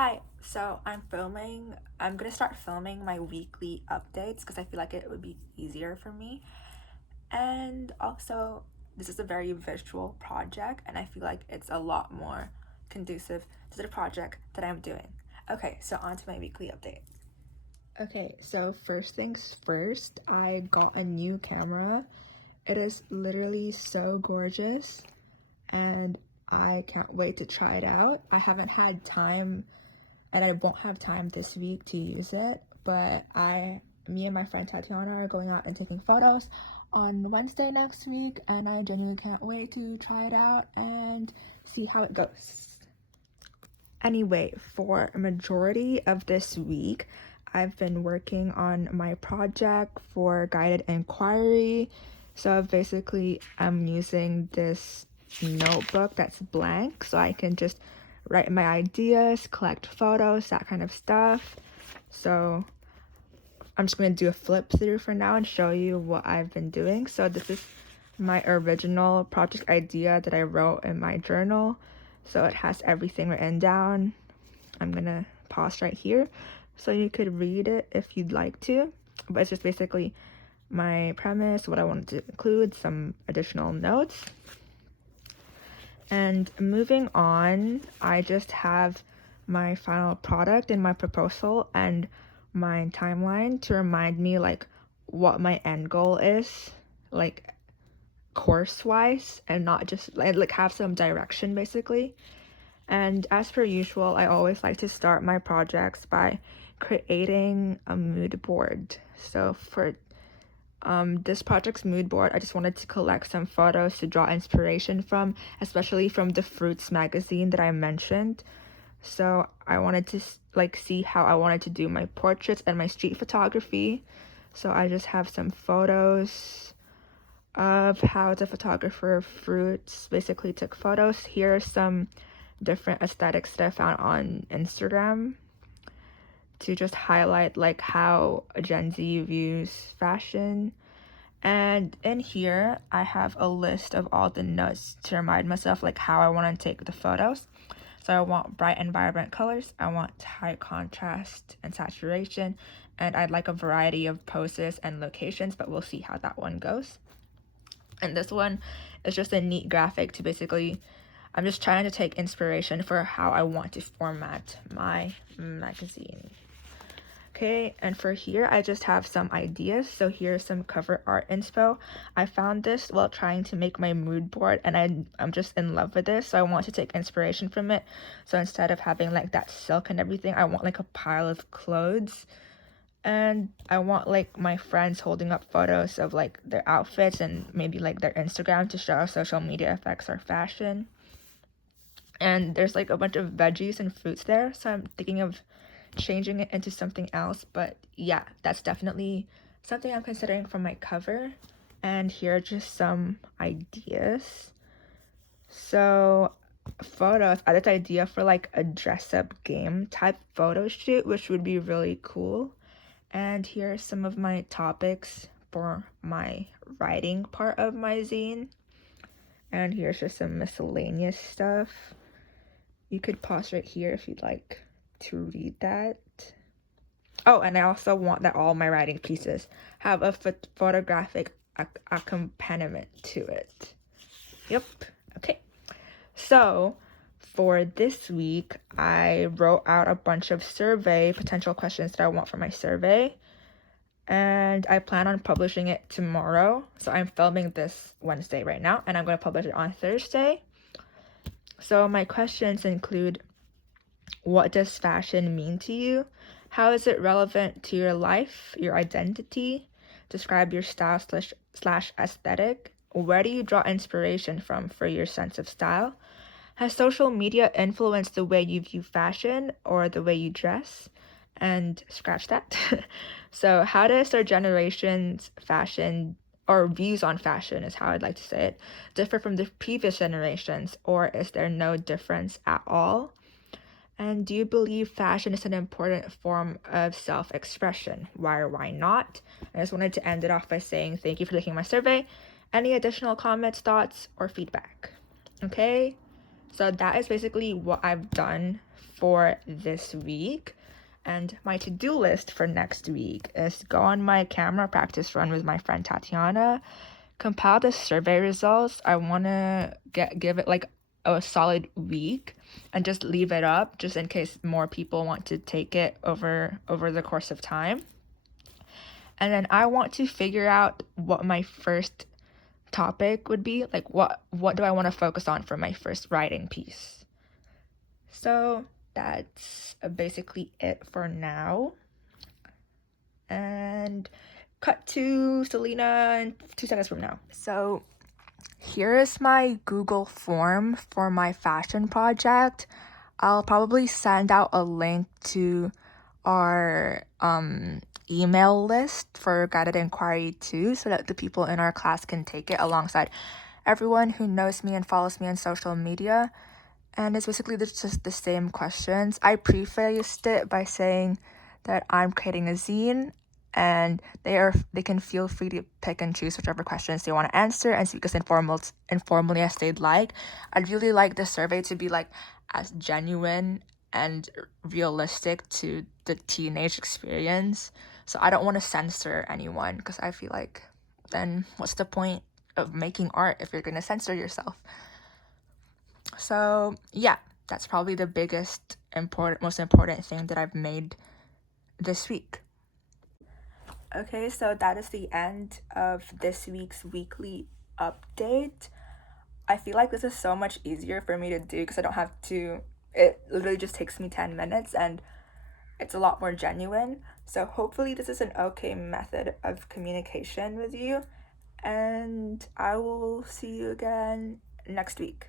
Hi, so I'm gonna start filming my weekly updates because I feel like it would be easier for me. And also, this is a very visual project, and I feel like it's a lot more conducive to the project that I'm doing. Okay, so on to my weekly update. Okay, so first things first, I got a new camera. It is literally so gorgeous, and I can't wait to try it out. I haven't had time and I won't have time this week to use it, but me and my friend Tatiana are going out and taking photos on Wednesday next week, and I genuinely can't wait to try it out and see how it goes. Anyway, for a majority of this week, I've been working on my project for guided inquiry. So basically, I'm using this notebook that's blank so I can just write my ideas, collect photos, that kind of stuff. So I'm just going to do a flip through for now and show you what I've been doing. So this is my original project idea that I wrote in my journal. So it has everything written down. I'm gonna pause right here so you could read it if you'd like to. But it's just basically my premise, what I wanted to include, some additional notes. And moving on, I just have my final product and my proposal and my timeline to remind me like what my end goal is, like course wise, and not just like have some direction basically. And as per usual, I always like to start my projects by creating a mood board. So for this project's mood board, I just wanted to collect some photos to draw inspiration from, especially from the Fruits magazine that I mentioned. So I wanted to see how I wanted to do my portraits and my street photography. So I just have some photos of how the photographer Fruits basically took photos. Here are some different aesthetics that I found on Instagram to just highlight like how Gen Z views fashion. And in here, I have a list of all the notes to remind myself like how I want to take the photos. So I want bright and vibrant colors, I want high contrast and saturation, and I'd like a variety of poses and locations, but we'll see how that one goes. And this one is just a neat graphic to basically, I'm just trying to take inspiration for how I want to format my magazine. Okay, and for here, I just have some ideas. So here's some cover art inspo. I found this while trying to make my mood board, and I'm just in love with this. So I want to take inspiration from it. So instead of having like that silk and everything, I want like a pile of clothes. And I want like my friends holding up photos of like their outfits and maybe like their Instagram to show how social media affects our fashion. And there's like a bunch of veggies and fruits there, so I'm thinking of changing it into something else. But yeah, that's definitely something I'm considering for my cover. And here are just some ideas. So photos, I had this idea for like a dress up game type photo shoot, which would be really cool. And here are some of my topics for my writing part of my zine. And here's just some miscellaneous stuff. You could pause right here if you'd like to read that. Oh, and I also want that all my writing pieces have a photographic accompaniment to it. Yep. Okay. So for this week, I wrote out a bunch of survey potential questions that I want for my survey. And I plan on publishing it tomorrow. So I'm filming this Wednesday right now, and I'm going to publish it on Thursday. So my questions include, what does fashion mean to you? How is it relevant to your life, your identity? Describe your style slash aesthetic. Where do you draw inspiration from for your sense of style? Has social media influenced the way you view fashion or the way you dress? And scratch that. So how does our generation's fashion or views on fashion is how I'd like to say it, differ from the previous generations, or is there no difference at all? And do you believe fashion is an important form of self-expression? Why or why not? I just wanted to end it off by saying thank you for taking my survey. Any additional comments, thoughts, or feedback? Okay, so that is basically what I've done for this week. And my to-do list for next week is go on my camera practice run with my friend Tatiana, compile the survey results. I want to give it like a solid week and just leave it up just in case more people want to take it over the course of time. And then I want to figure out what my first topic would be, like what do I want to focus on for my first writing piece. So that's basically it for now. And cut to Selena in 2 seconds from now. So here is my Google form for my fashion project. I'll probably send out a link to our email list for guided inquiry too, so that the people in our class can take it alongside everyone who knows me and follows me on social media. And it's basically just the same questions. I prefaced it by saying that I'm creating a zine, and they can feel free to pick and choose whichever questions they want to answer and speak as informally as they'd like. I'd really like the survey to be like as genuine and realistic to the teenage experience. So I don't want to censor anyone, because I feel like then what's the point of making art if you're gonna censor yourself? So yeah, that's probably the most important thing that I've made this week. Okay, so that is the end of this week's weekly update. I feel like this is so much easier for me to do because I don't have to, it literally just takes me 10 minutes and it's a lot more genuine. So hopefully this is an okay method of communication with you, and I will see you again next week.